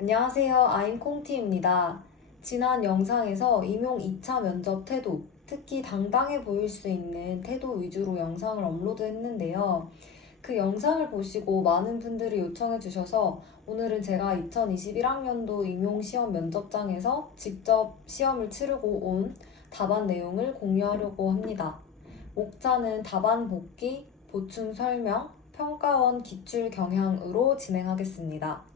안녕하세요. 아임 콩티입니다. 지난 영상에서 임용 2차 면접 태도, 특히 당당해 보일 수 있는 태도 위주로 영상을 업로드했는데요. 그 영상을 보시고 많은 분들이 요청해 주셔서 오늘은 제가 2021학년도 임용 시험 면접장에서 직접 시험을 치르고 온 답안 내용을 공유하려고 합니다. 목차는 답안 복기, 보충 설명, 평가원 기출 경향으로 진행하겠습니다.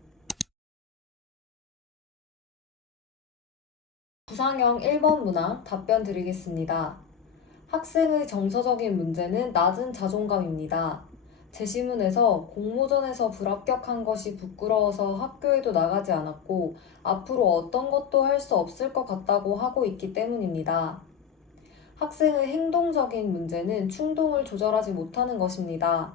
구상형 1번 문항 답변 드리겠습니다. 학생의 정서적인 문제는 낮은 자존감입니다. 제시문에서 공모전에서 불합격한 것이 부끄러워서 학교에도 나가지 않았고 앞으로 어떤 것도 할 수 없을 것 같다고 하고 있기 때문입니다. 학생의 행동적인 문제는 충동을 조절하지 못하는 것입니다.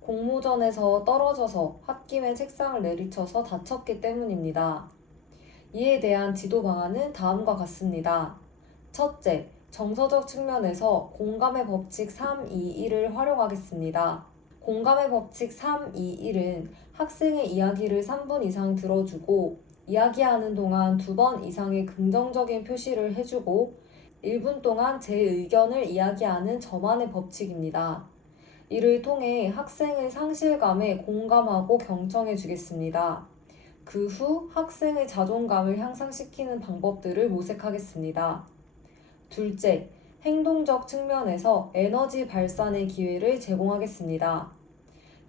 공모전에서 떨어져서 홧김에 책상을 내리쳐서 다쳤기 때문입니다. 이에 대한 지도 방안은 다음과 같습니다. 첫째, 정서적 측면에서 공감의 법칙 321을 활용하겠습니다. 공감의 법칙 321은 학생의 이야기를 3분 이상 들어주고 이야기하는 동안 2번 이상의 긍정적인 표시를 해주고 1분 동안 제 의견을 이야기하는 저만의 법칙입니다. 이를 통해 학생의 상실감에 공감하고 경청해 주겠습니다. 그 후 학생의 자존감을 향상시키는 방법들을 모색하겠습니다. 둘째, 행동적 측면에서 에너지 발산의 기회를 제공하겠습니다.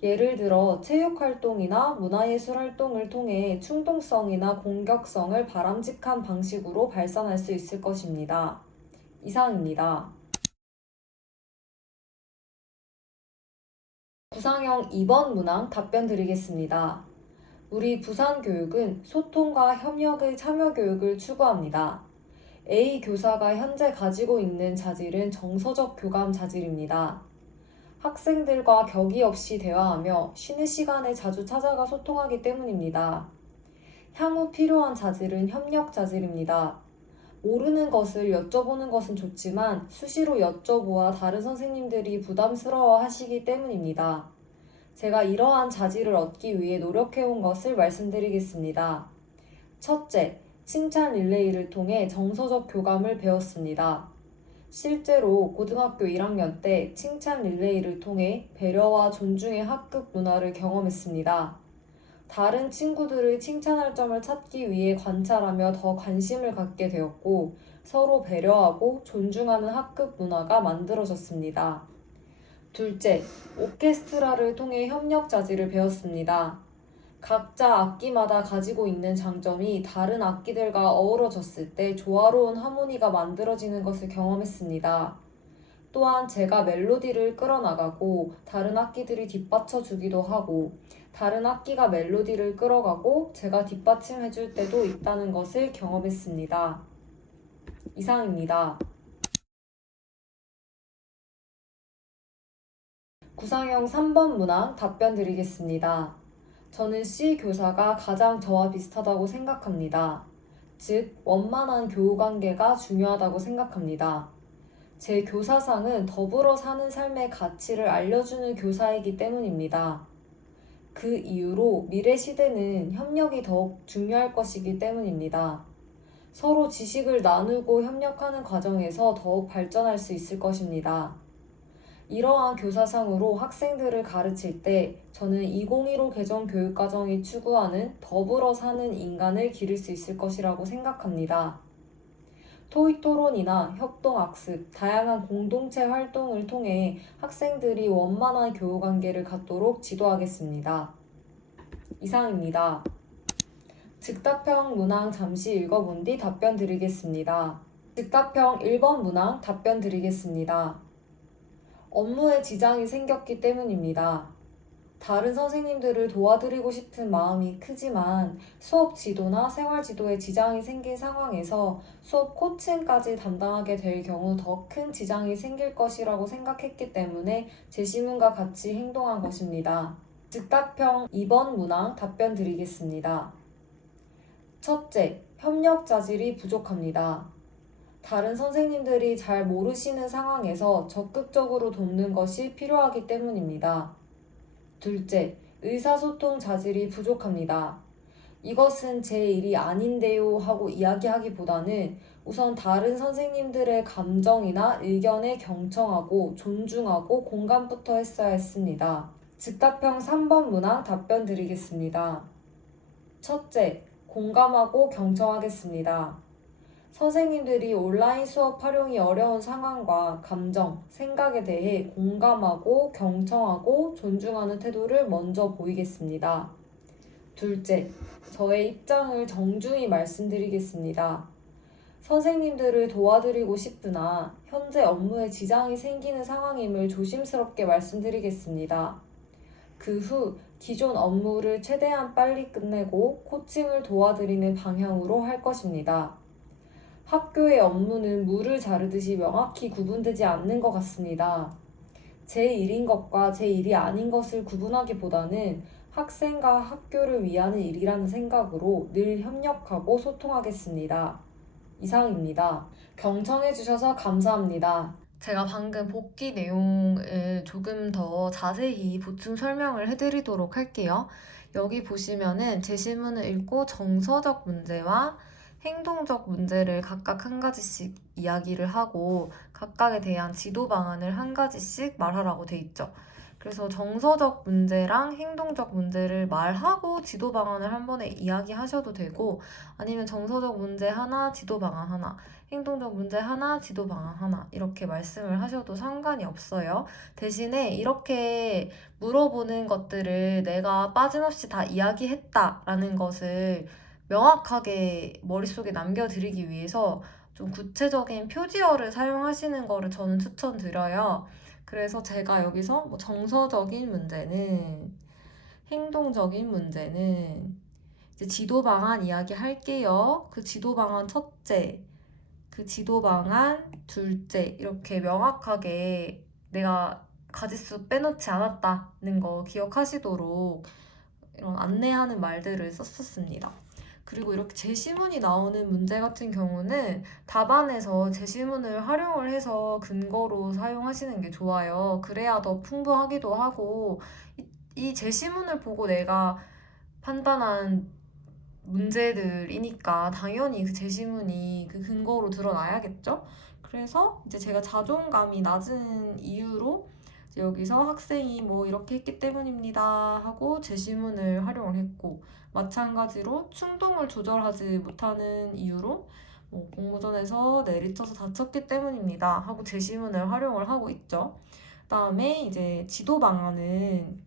예를 들어 체육활동이나 문화예술 활동을 통해 충동성이나 공격성을 바람직한 방식으로 발산할 수 있을 것입니다. 이상입니다. 구상형 2번 문항 답변 드리겠습니다. 우리 부산교육은 소통과 협력의 참여교육을 추구합니다. A 교사가 현재 가지고 있는 자질은 정서적 교감 자질입니다. 학생들과 격의 없이 대화하며 쉬는 시간에 자주 찾아가 소통하기 때문입니다. 향후 필요한 자질은 협력 자질입니다. 모르는 것을 여쭤보는 것은 좋지만 수시로 여쭤보아 다른 선생님들이 부담스러워 하시기 때문입니다. 제가 이러한 자질을 얻기 위해 노력해온 것을 말씀드리겠습니다. 첫째, 칭찬 릴레이를 통해 정서적 교감을 배웠습니다. 실제로 고등학교 1학년 때 칭찬 릴레이를 통해 배려와 존중의 학급 문화를 경험했습니다. 다른 친구들을 칭찬할 점을 찾기 위해 관찰하며 더 관심을 갖게 되었고 서로 배려하고 존중하는 학급 문화가 만들어졌습니다. 둘째, 오케스트라를 통해 협력 자질을 배웠습니다. 각자 악기마다 가지고 있는 장점이 다른 악기들과 어우러졌을 때 조화로운 하모니가 만들어지는 것을 경험했습니다. 또한 제가 멜로디를 끌어나가고 다른 악기들이 뒷받쳐 주기도 하고 다른 악기가 멜로디를 끌어가고 제가 뒷받침해 줄 때도 있다는 것을 경험했습니다. 이상입니다. 구상형 3번 문항 답변 드리겠습니다. 저는 C 교사가 가장 저와 비슷하다고 생각합니다. 즉, 원만한 교우 관계가 중요하다고 생각합니다. 제 교사상은 더불어 사는 삶의 가치를 알려주는 교사이기 때문입니다. 그 이유로 미래 시대는 협력이 더욱 중요할 것이기 때문입니다. 서로 지식을 나누고 협력하는 과정에서 더욱 발전할 수 있을 것입니다. 이러한 교사상으로 학생들을 가르칠 때 저는 2015 개정 교육과정이 추구하는 더불어 사는 인간을 기를 수 있을 것이라고 생각합니다. 토익 토론이나 협동학습, 다양한 공동체 활동을 통해 학생들이 원만한 교우 관계를 갖도록 지도하겠습니다. 이상입니다. 즉답형 문항 잠시 읽어본 뒤 답변 드리겠습니다. 즉답형 1번 문항 답변 드리겠습니다. 업무에 지장이 생겼기 때문입니다. 다른 선생님들을 도와드리고 싶은 마음이 크지만 수업 지도나 생활 지도에 지장이 생긴 상황에서 수업 코칭까지 담당하게 될 경우 더 큰 지장이 생길 것이라고 생각했기 때문에 제시문과 같이 행동한 것입니다. 즉답형 2번 문항 답변 드리겠습니다. 첫째, 협력 자질이 부족합니다. 다른 선생님들이 잘 모르시는 상황에서 적극적으로 돕는 것이 필요하기 때문입니다. 둘째, 의사소통 자질이 부족합니다. 이것은 제 일이 아닌데요 하고 이야기하기보다는 우선 다른 선생님들의 감정이나 의견에 경청하고 존중하고 공감부터 했어야 했습니다. 즉답형 3번 문항 답변 드리겠습니다. 첫째, 공감하고 경청하겠습니다. 선생님들이 온라인 수업 활용이 어려운 상황과 감정, 생각에 대해 공감하고 경청하고 존중하는 태도를 먼저 보이겠습니다. 둘째, 저의 입장을 정중히 말씀드리겠습니다. 선생님들을 도와드리고 싶으나 현재 업무에 지장이 생기는 상황임을 조심스럽게 말씀드리겠습니다. 그 후 기존 업무를 최대한 빨리 끝내고 코칭을 도와드리는 방향으로 할 것입니다. 학교의 업무는 물을 자르듯이 명확히 구분되지 않는 것 같습니다. 제 일인 것과 제 일이 아닌 것을 구분하기보다는 학생과 학교를 위하는 일이라는 생각으로 늘 협력하고 소통하겠습니다. 이상입니다. 경청해 주셔서 감사합니다. 제가 방금 복귀 내용을 조금 더 자세히 보충 설명을 해드리도록 할게요. 여기 보시면은 제시문을 읽고 정서적 문제와 행동적 문제를 각각 한 가지씩 이야기를 하고 각각에 대한 지도 방안을 한 가지씩 말하라고 돼 있죠. 그래서 정서적 문제랑 행동적 문제를 말하고 지도 방안을 한 번에 이야기하셔도 되고 아니면 정서적 문제 하나, 지도 방안 하나, 행동적 문제 하나, 지도 방안 하나 이렇게 말씀을 하셔도 상관이 없어요. 대신에 이렇게 물어보는 것들을 내가 빠짐없이 다 이야기했다라는 것을 명확하게 머릿속에 남겨드리기 위해서 좀 구체적인 표지어를 사용하시는 거를 저는 추천드려요. 그래서 제가 여기서 뭐 정서적인 문제는, 행동적인 문제는 이제 지도 방안 이야기 할게요. 그 지도 방안 첫째, 그 지도 방안 둘째 이렇게 명확하게 내가 가짓수 빼놓지 않았다는 거 기억하시도록 이런 안내하는 말들을 썼었습니다. 그리고 이렇게 제시문이 나오는 문제 같은 경우는 답안에서 제시문을 활용을 해서 근거로 사용하시는 게 좋아요. 그래야 더 풍부하기도 하고 이 제시문을 보고 내가 판단한 문제들이니까 당연히 그 제시문이 그 근거로 드러나야겠죠? 그래서 이제 제가 자존감이 낮은 이유로 여기서 학생이 뭐 이렇게 했기 때문입니다 하고 제시문을 활용을 했고 마찬가지로 충동을 조절하지 못하는 이유로 뭐 공모전에서 내리쳐서 다쳤기 때문입니다 하고 제시문을 활용을 하고 있죠. 그다음에 이제 지도 방안은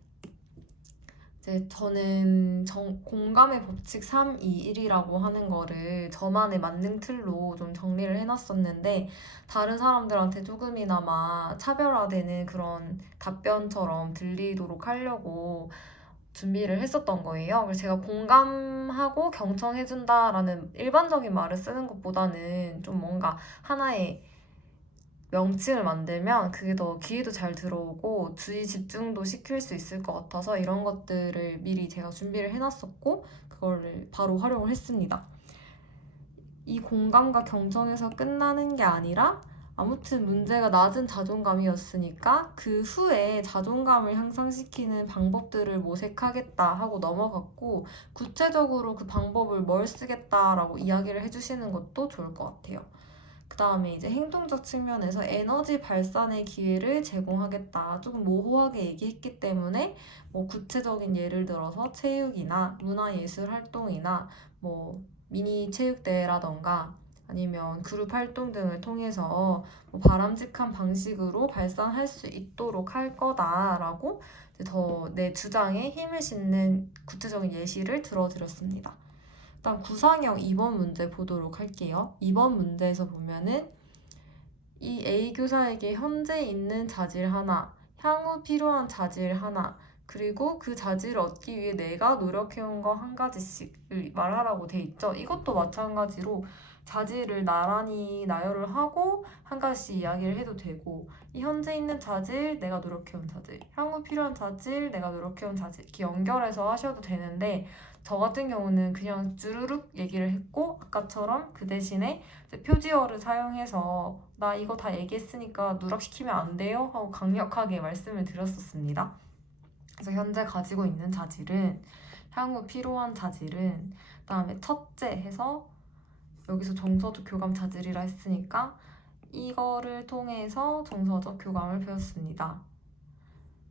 이제 저는 공감의 법칙 321이라고 하는 거를 저만의 만능 틀로 좀 정리를 해놨었는데 다른 사람들한테 조금이나마 차별화되는 그런 답변처럼 들리도록 하려고 준비를 했었던 거예요. 그래서 제가 공감하고 경청해준다라는 일반적인 말을 쓰는 것보다는 좀 뭔가 하나의 명칭을 만들면 그게 더 귀에도 잘 들어오고 주의 집중도 시킬 수 있을 것 같아서 이런 것들을 미리 제가 준비를 해놨었고 그거를 바로 활용을 했습니다. 이 공감과 경청에서 끝나는 게 아니라 아무튼 문제가 낮은 자존감이었으니까 그 후에 자존감을 향상시키는 방법들을 모색하겠다 하고 넘어갔고 구체적으로 그 방법을 뭘 쓰겠다라고 이야기를 해주시는 것도 좋을 것 같아요. 그 다음에 이제 행동적 측면에서 에너지 발산의 기회를 제공하겠다. 조금 모호하게 얘기했기 때문에 뭐 구체적인 예를 들어서 체육이나 문화예술 활동이나 뭐 미니 체육대회라던가 아니면 그룹 활동 등을 통해서 뭐 바람직한 방식으로 발산할 수 있도록 할 거다라고 더 내 주장에 힘을 싣는 구체적인 예시를 들어드렸습니다. 일단 구상형 2번 문제 보도록 할게요. 2번 문제에서 보면은 이 A 교사에게 현재 있는 자질 하나, 향후 필요한 자질 하나, 그리고 그 자질을 얻기 위해 내가 노력해온 거 한 가지씩을 말하라고 돼 있죠. 이것도 마찬가지로 자질을 나란히 나열을 하고 한 가지씩 이야기를 해도 되고 이 현재 있는 자질, 내가 노력해온 자질, 향후 필요한 자질, 내가 노력해온 자질 이렇게 연결해서 하셔도 되는데 저 같은 경우는 그냥 주르륵 얘기를 했고 아까처럼 그 대신에 표지어를 사용해서 나 이거 다 얘기했으니까 누락시키면 안 돼요 하고 강력하게 말씀을 드렸었습니다. 그래서 현재 가지고 있는 자질은 향후 필요한 자질은 그다음에 첫째 해서 여기서 정서적 교감 자질이라 했으니까 이거를 통해서 정서적 교감을 배웠습니다.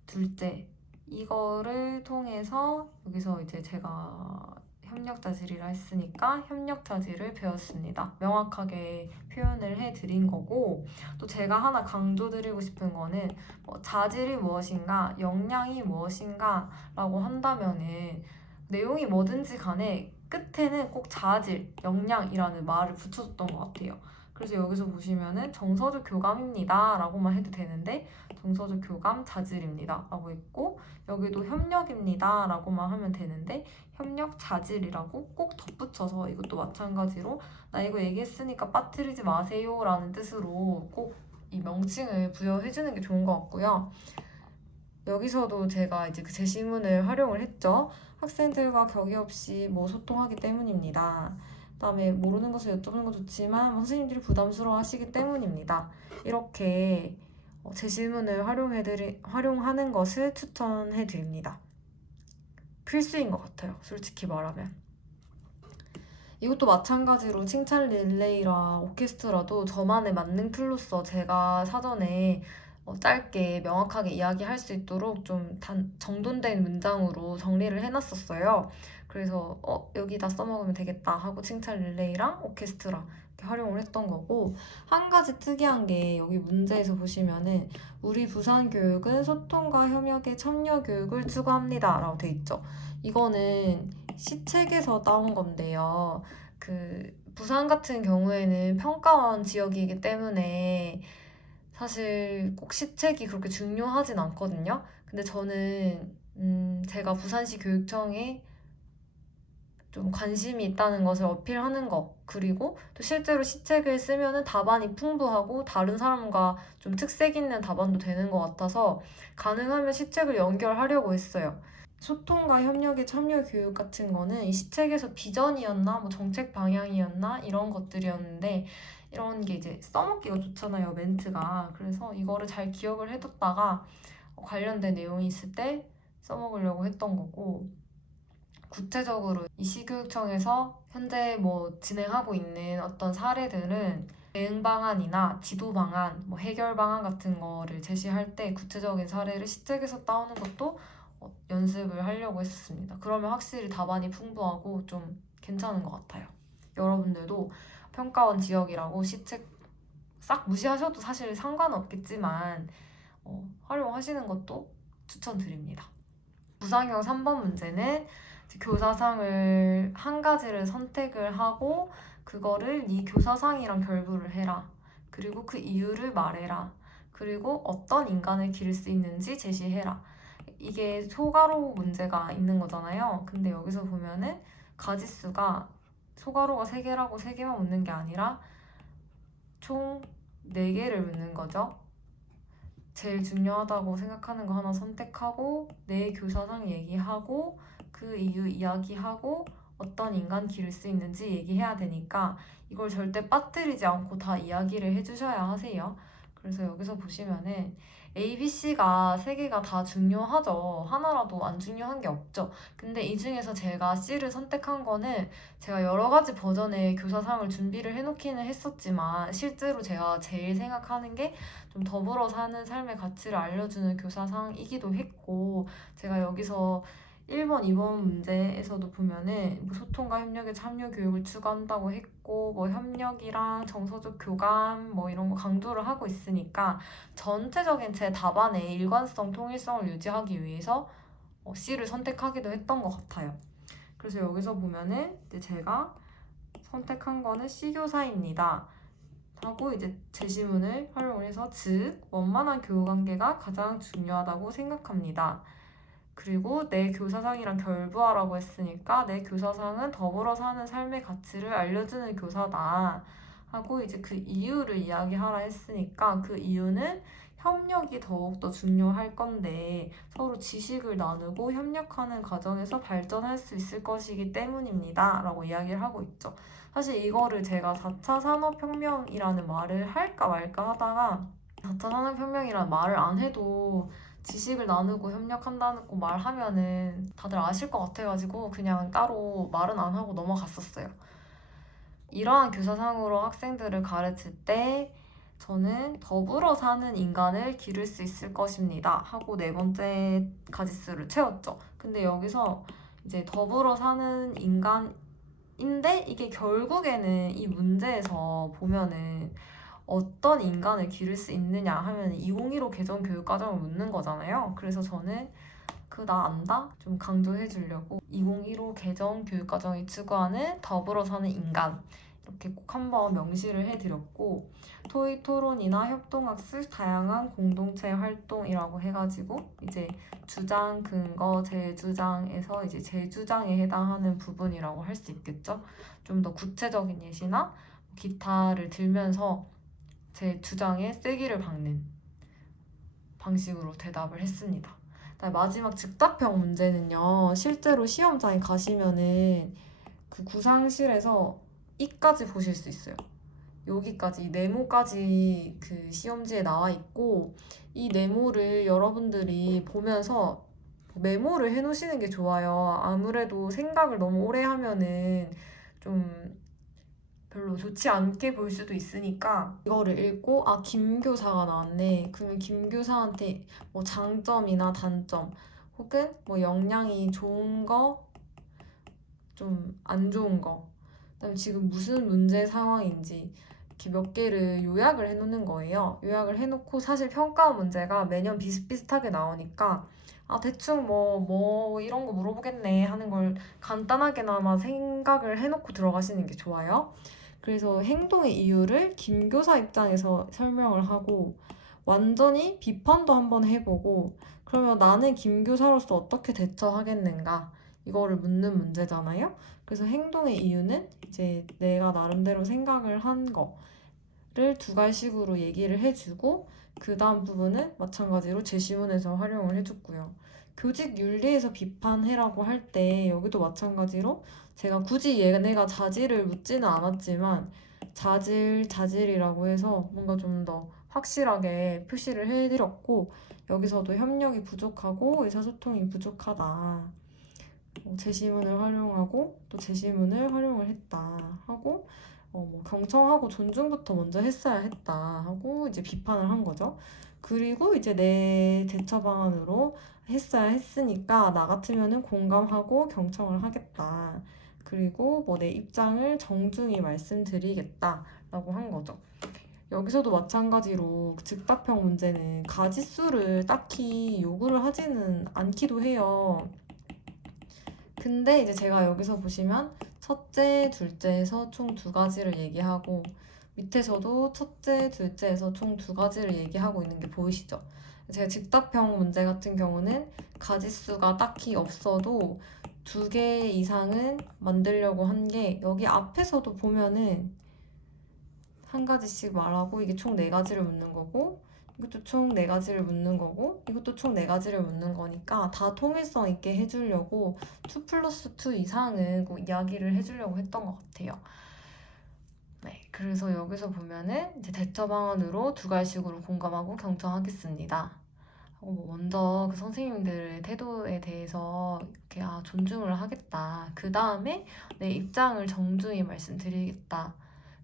둘째, 이거를 통해서 여기서 이제 제가 협력 자질이라 했으니까 협력 자질을 배웠습니다. 명확하게 표현을 해드린 거고, 또 제가 하나 강조드리고 싶은 거는 자질이 무엇인가, 역량이 무엇인가 라고 한다면은 내용이 뭐든지 간에 끝에는 꼭 자질, 역량이라는 말을 붙여줬던 것 같아요. 그래서 여기서 보시면은 정서적 교감입니다 라고만 해도 되는데 정서적 교감 자질입니다 라고 했고, 여기도 협력입니다 라고만 하면 되는데 협력 자질이라고 꼭 덧붙여서 이것도 마찬가지로 나 이거 얘기했으니까 빠뜨리지 마세요 라는 뜻으로 꼭 이 명칭을 부여해주는 게 좋은 것 같고요. 여기서도 제가 이제 그 제시문을 활용을 했죠. 학생들과 격의 없이 소통하기 때문입니다. 그다음에 모르는 것을 여쭤보는 건 좋지만 선생님들이 부담스러워 하시기 때문입니다. 이렇게 제시문을 활용하는 것을 추천해 드립니다. 필수인 것 같아요. 솔직히 말하면. 이것도 마찬가지로 칭찬 릴레이랑 오케스트라도 저만의 만능 툴로서 제가 사전에 짧게 명확하게 이야기할 수 있도록 좀 정돈된 문장으로 정리를 해놨었어요. 그래서 여기다 써먹으면 되겠다 하고 칭찬 릴레이랑 오케스트라 이렇게 활용을 했던 거고, 한 가지 특이한 게 여기 문제에서 보시면은 우리 부산교육은 소통과 협력의 참여 교육을 추구합니다 라고 돼 있죠. 이거는 시책에서 따온 건데요. 부산 같은 경우에는 평가원 지역이기 때문에 사실 꼭 시책이 그렇게 중요하진 않거든요. 근데 저는 제가 부산시 교육청에 좀 관심이 있다는 것을 어필하는 거, 그리고 또 실제로 시책을 쓰면은 답안이 풍부하고 다른 사람과 좀 특색 있는 답안도 되는 것 같아서 가능하면 시책을 연결하려고 했어요. 소통과 협력의 참여 교육 같은 거는 이 시책에서 비전이었나 정책 방향이었나 이런 것들이었는데, 이런 게 이제 써먹기가 좋잖아요, 멘트가. 그래서 이거를 잘 기억을 해뒀다가 관련된 내용이 있을 때 써먹으려고 했던 거고, 구체적으로 이 시교육청에서 현재 진행하고 있는 어떤 사례들은 대응 방안이나 지도 방안, 해결 방안 같은 거를 제시할 때 구체적인 사례를 시책에서 따오는 것도 연습을 하려고 했었습니다. 그러면 확실히 답안이 풍부하고 좀 괜찮은 것 같아요. 여러분들도 평가원 지역이라고 시책 싹 무시하셔도 사실 상관없겠지만 활용하시는 것도 추천드립니다. 부상형 3번 문제는 교사상을 한 가지를 선택을 하고 그거를 네 교사상이랑 결부를 해라. 그리고 그 이유를 말해라. 그리고 어떤 인간을 기를 수 있는지 제시해라. 이게 소가로 문제가 있는 거잖아요. 근데 여기서 보면은 가지수가 소가로가 3개라고 3개만 묻는 게 아니라 총 4개를 묻는 거죠. 제일 중요하다고 생각하는 거 하나 선택하고 내 교사상 얘기하고 그 이유 이야기하고 어떤 인간 기를 수 있는지 얘기해야 되니까 이걸 절대 빠뜨리지 않고 다 이야기를 해주셔야 하세요. 그래서 여기서 보시면은 A, B, C가 3개가 다 중요하죠. 하나라도 안 중요한 게 없죠. 근데 이 중에서 제가 C를 선택한 거는 제가 여러 가지 버전의 교사상을 준비를 해놓기는 했었지만 실제로 제가 제일 생각하는 게 좀 더불어 사는 삶의 가치를 알려주는 교사상이기도 했고, 제가 여기서 1번, 2번 문제에서도 보면은 소통과 협력의 참여 교육을 추구한다고 했고 협력이랑 정서적 교감 이런 거 강조를 하고 있으니까 전체적인 제 답안의 일관성, 통일성을 유지하기 위해서 C를 선택하기도 했던 것 같아요. 그래서 여기서 보면은 이제 제가 선택한 거는 C교사입니다 하고 이제 제시문을 활용을 해서 즉 원만한 교우관계가 가장 중요하다고 생각합니다. 그리고 내 교사상이랑 결부하라고 했으니까 내 교사상은 더불어 사는 삶의 가치를 알려주는 교사다 하고 이제 그 이유를 이야기하라 했으니까 그 이유는 협력이 더욱더 중요할 건데 서로 지식을 나누고 협력하는 과정에서 발전할 수 있을 것이기 때문입니다 라고 이야기를 하고 있죠. 사실 이거를 제가 4차 산업혁명이라는 말을 할까 말까 하다가 4차 산업혁명이라는 말을 안 해도 지식을 나누고 협력한다고 말하면은 다들 아실 것 같아가지고 그냥 따로 말은 안 하고 넘어갔었어요. 이러한 교사상으로 학생들을 가르칠 때 저는 더불어 사는 인간을 기를 수 있을 것입니다 하고 네 번째 가지수를 채웠죠. 근데 여기서 이제 더불어 사는 인간인데 이게 결국에는 이 문제에서 보면은 어떤 인간을 기를 수 있느냐 하면 2015 개정 교육과정을 묻는 거잖아요. 그래서 저는 그 나 안다? 좀 강조해 주려고 2015 개정 교육과정이 추구하는 더불어 사는 인간 이렇게 꼭 한번 명시를 해드렸고 토익 토론이나 협동학습 다양한 공동체 활동이라고 해가지고 이제 주장, 근거, 재주장에서 이제 재주장에 해당하는 부분이라고 할 수 있겠죠. 좀 더 구체적인 예시나 기타를 들면서 제 주장에 쐐기를 박는 방식으로 대답을 했습니다. 마지막 즉답형 문제는요. 실제로 시험장에 가시면은 그 구상실에서 이까지 보실 수 있어요. 여기까지, 이 네모까지 그 시험지에 나와 있고 이 네모를 여러분들이 보면서 메모를 해놓으시는 게 좋아요. 아무래도 생각을 너무 오래 하면은 좀 별로 좋지 않게 볼 수도 있으니까 이거를 읽고 아 김교사가 나왔네. 그러면 김교사한테 뭐 장점이나 단점 혹은 뭐 역량이 좋은 거 좀 안 좋은 거 그다음에 지금 무슨 문제 상황인지 이렇게 몇 개를 요약을 해놓는 거예요. 요약을 해놓고 사실 평가 문제가 매년 비슷비슷하게 나오니까 아 대충 뭐 이런 거 물어보겠네 하는 걸 간단하게나마 생각을 해놓고 들어가시는 게 좋아요. 그래서 행동의 이유를 김 교사 입장에서 설명을 하고 완전히 비판도 한번 해보고 그러면 나는 김 교사로서 어떻게 대처하겠는가 이거를 묻는 문제잖아요. 그래서 행동의 이유는 이제 내가 나름대로 생각을 한 거를 두 가지식으로 얘기를 해주고 그 다음 부분은 마찬가지로 제시문에서 활용을 해줬고요. 교직 윤리에서 비판해라고 할 때 여기도 마찬가지로 제가 굳이 얘네가 자질을 묻지는 않았지만 자질이라고 해서 뭔가 좀 더 확실하게 표시를 해드렸고 여기서도 협력이 부족하고 의사소통이 부족하다. 제시문을 활용하고 또 제시문을 활용을 했다 하고 뭐 경청하고 존중부터 먼저 했어야 했다 하고 이제 비판을 한 거죠. 그리고 이제 내 대처 방안으로 했어야 했으니까 나 같으면은 공감하고 경청을 하겠다. 그리고 뭐 내 입장을 정중히 말씀드리겠다라고 한 거죠. 여기서도 마찬가지로 즉답형 문제는 가지수를 딱히 요구를 하지는 않기도 해요. 근데 이제 제가 여기서 보시면 첫째, 둘째에서 총 두 가지를 얘기하고 밑에서도 첫째, 둘째에서 총 두 가지를 얘기하고 있는 게 보이시죠? 제가 즉답형 문제 같은 경우는 가지수가 딱히 없어도 두 개 이상은 만들려고 한 게 여기 앞에서도 보면은 한 가지씩 말하고 이게 총 네 가지를 묻는 거고 이것도 총 네 가지를 묻는 거고 이것도 총 네 가지를 묻는 거니까 다 통일성 있게 해주려고 2+2 이상은 꼭 이야기를 해주려고 했던 것 같아요. 네, 그래서 여기서 보면은 이제 대처 방안으로 두 가지식으로 공감하고 경청하겠습니다. 하고 뭐 먼저 그 선생님들의 태도에 대해서 이렇게 존중을 하겠다. 그 다음에 내 입장을 정중히 말씀드리겠다.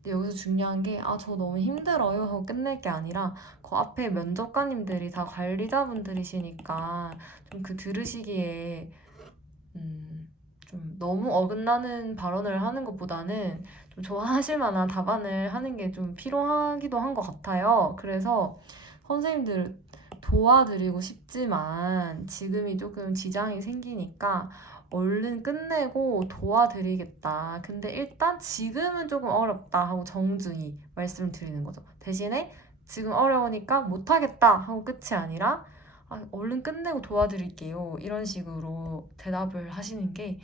근데 여기서 중요한 게 저 너무 힘들어요 하고 끝낼 게 아니라 그 앞에 면접관님들이 다 관리자분들이시니까 좀 그 들으시기에 좀 너무 어긋나는 발언을 하는 것보다는 좀 좋아하실 만한 답안을 하는 게 좀 필요하기도 한 것 같아요. 그래서 선생님들 도와드리고 싶지만 지금이 조금 지장이 생기니까 얼른 끝내고 도와드리겠다. 근데 일단 지금은 조금 어렵다 하고 정중히 말씀을 드리는 거죠. 대신에 지금 어려우니까 못하겠다 하고 끝이 아니라 얼른 끝내고 도와드릴게요. 이런 식으로 대답을 하시는 게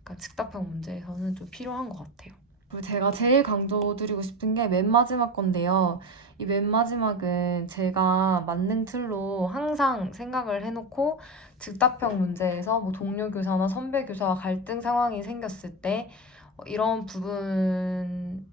약간 즉답형 문제에서는 좀 필요한 것 같아요. 그리고 제가 제일 강조드리고 싶은 게 맨 마지막 건데요. 이 맨 마지막은 제가 만능 틀로 항상 생각을 해놓고 즉답형 문제에서 뭐 동료 교사나 선배 교사와 갈등 상황이 생겼을 때 이런 부분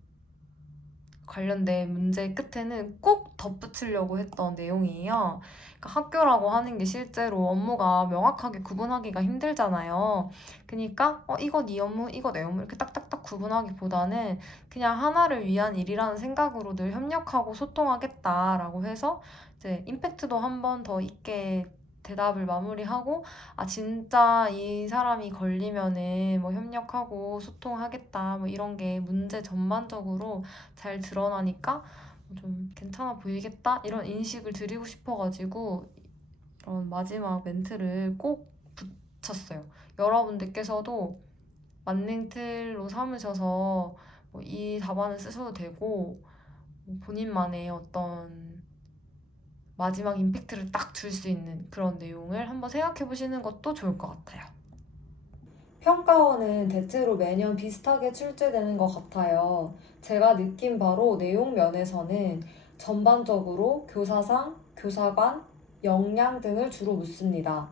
관련된 문제 끝에는 꼭 덧붙이려고 했던 내용이에요. 그러니까 학교라고 하는 게 실제로 업무가 명확하게 구분하기가 힘들잖아요. 그러니까 이거 네 업무, 이거 내 업무 이렇게 딱딱딱 구분하기보다는 그냥 하나를 위한 일이라는 생각으로 늘 협력하고 소통하겠다라고 해서 이제 임팩트도 한 번 더 있게 대답을 마무리하고 진짜 이 사람이 걸리면은 뭐 협력하고 소통하겠다 뭐 이런 게 문제 전반적으로 잘 드러나니까 좀 괜찮아 보이겠다 이런 인식을 드리고 싶어가지고 이런 마지막 멘트를 꼭 붙였어요. 여러분들께서도 만능틀로 삼으셔서 뭐이 답안을 쓰셔도 되고 본인만의 어떤 마지막 임팩트를 딱 줄 수 있는 그런 내용을 한번 생각해 보시는 것도 좋을 것 같아요. 평가원은 대체로 매년 비슷하게 출제되는 것 같아요. 제가 느낀 바로 내용 면에서는 전반적으로 교사상, 교사관, 역량 등을 주로 묻습니다.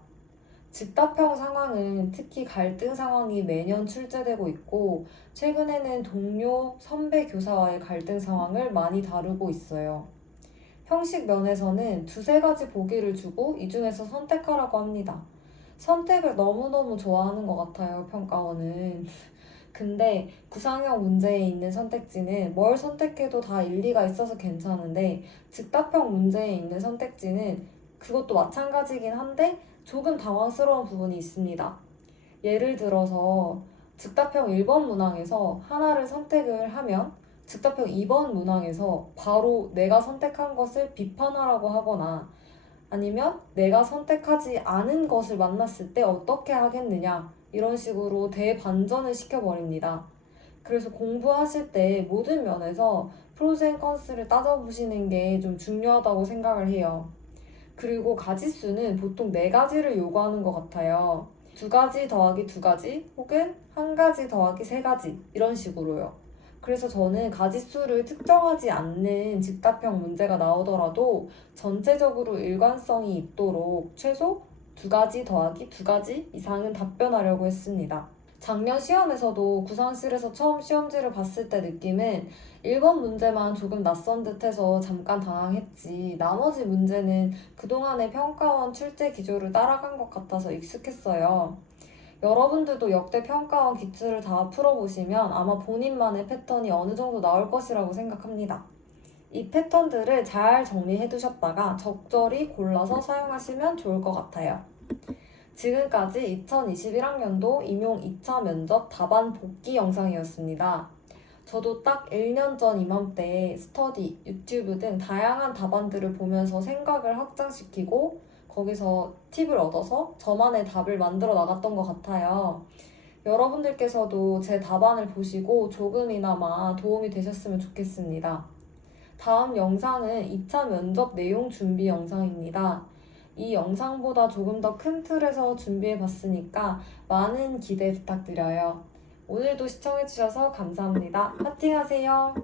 즉답형 상황은 특히 갈등 상황이 매년 출제되고 있고, 최근에는 동료, 선배 교사와의 갈등 상황을 많이 다루고 있어요. 형식 면에서는 두세 가지 보기를 주고 이 중에서 선택하라고 합니다. 선택을 너무너무 좋아하는 것 같아요, 평가원은. 근데 구상형 문제에 있는 선택지는 뭘 선택해도 다 일리가 있어서 괜찮은데, 즉답형 문제에 있는 선택지는 그것도 마찬가지긴 한데 조금 당황스러운 부분이 있습니다. 예를 들어서 즉답형 1번 문항에서 하나를 선택을 하면 즉답형 2번 문항에서 바로 내가 선택한 것을 비판하라고 하거나, 아니면 내가 선택하지 않은 것을 만났을 때 어떻게 하겠느냐 이런 식으로 대반전을 시켜버립니다. 그래서 공부하실 때 모든 면에서 프로즈 앤 컨스를 따져보시는 게 좀 중요하다고 생각을 해요. 그리고 가지수는 보통 4가지를 요구하는 것 같아요. 2가지 더하기 2가지 혹은 1가지 더하기 3가지 이런 식으로요. 그래서 저는 가지수를 특정하지 않는 즉답형 문제가 나오더라도 전체적으로 일관성이 있도록 최소 2가지 더하기 2가지 이상은 답변하려고 했습니다. 작년 시험에서도 구상실에서 처음 시험지를 봤을 때 느낌은 1번 문제만 조금 낯선 듯해서 잠깐 당황했지, 나머지 문제는 그동안의 평가원 출제 기조를 따라간 것 같아서 익숙했어요. 여러분들도 역대 평가원 기출을 다 풀어보시면 아마 본인만의 패턴이 어느 정도 나올 것이라고 생각합니다. 이 패턴들을 잘 정리해 두셨다가 적절히 골라서 사용하시면 좋을 것 같아요. 지금까지 2021학년도 임용 2차 면접 답안 복기 영상이었습니다. 저도 딱 1년 전 이맘때 스터디, 유튜브 등 다양한 답안들을 보면서 생각을 확장시키고 거기서 팁을 얻어서 저만의 답을 만들어 나갔던 것 같아요. 여러분들께서도 제 답안을 보시고 조금이나마 도움이 되셨으면 좋겠습니다. 다음 영상은 2차 면접 내용 준비 영상입니다. 이 영상보다 조금 더 큰 틀에서 준비해 봤으니까 많은 기대 부탁드려요. 오늘도 시청해주셔서 감사합니다. 파이팅하세요.